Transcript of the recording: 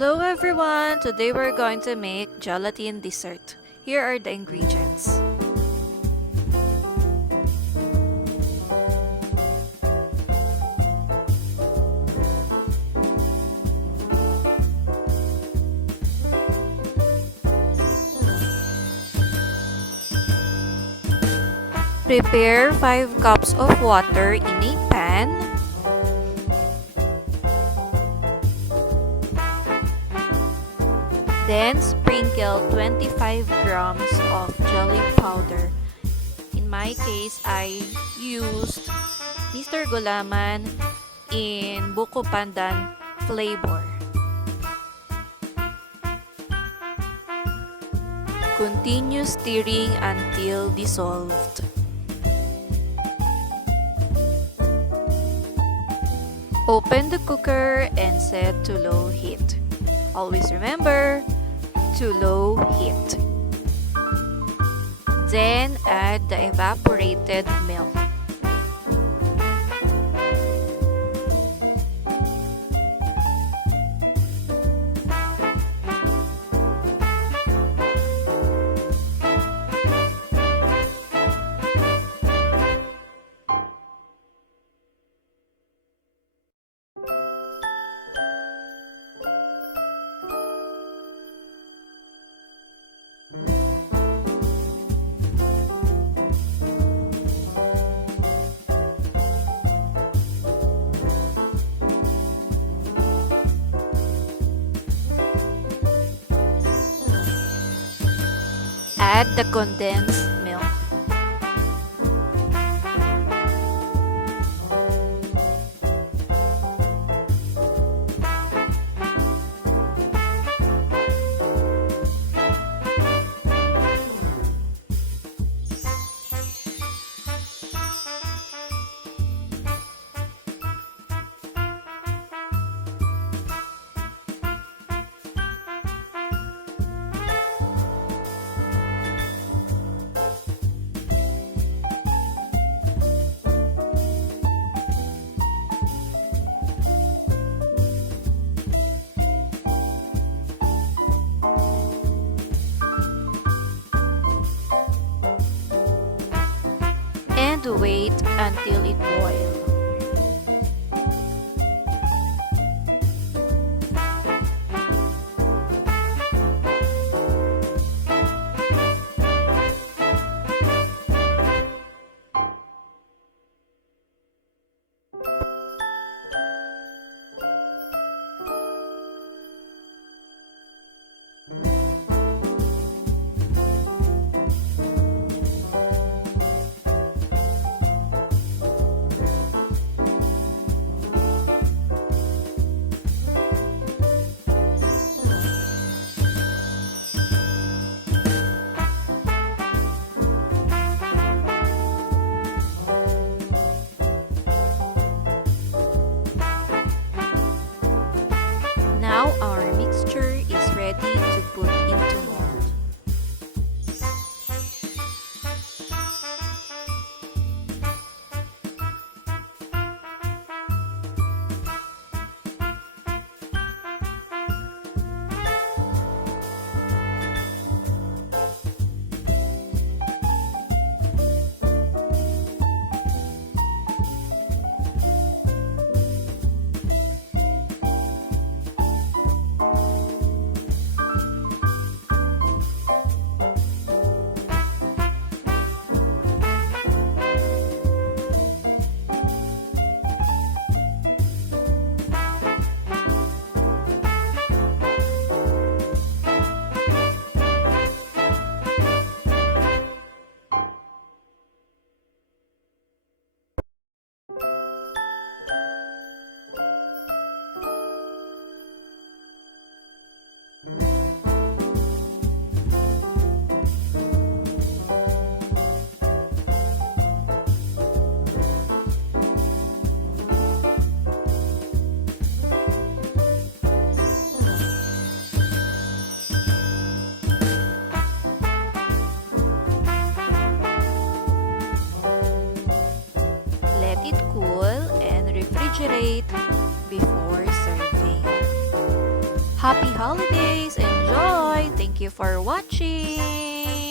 Hello everyone! Today we're going to make gelatin dessert. Here are the ingredients. Prepare 5 cups of water in a pan. Then sprinkle 25 grams of jelly powder. In my case, I used Mr. Gulaman in Buko Pandan flavor. Continue stirring until dissolved. Open the cooker and set to low heat. Always remember, to low heat. Then add the evaporated milk. Add the condensed milk. And wait until it boils. Now our mixture is ready to put into mold. Refrigerate before serving. Happy holidays! Enjoy! Thank you for watching!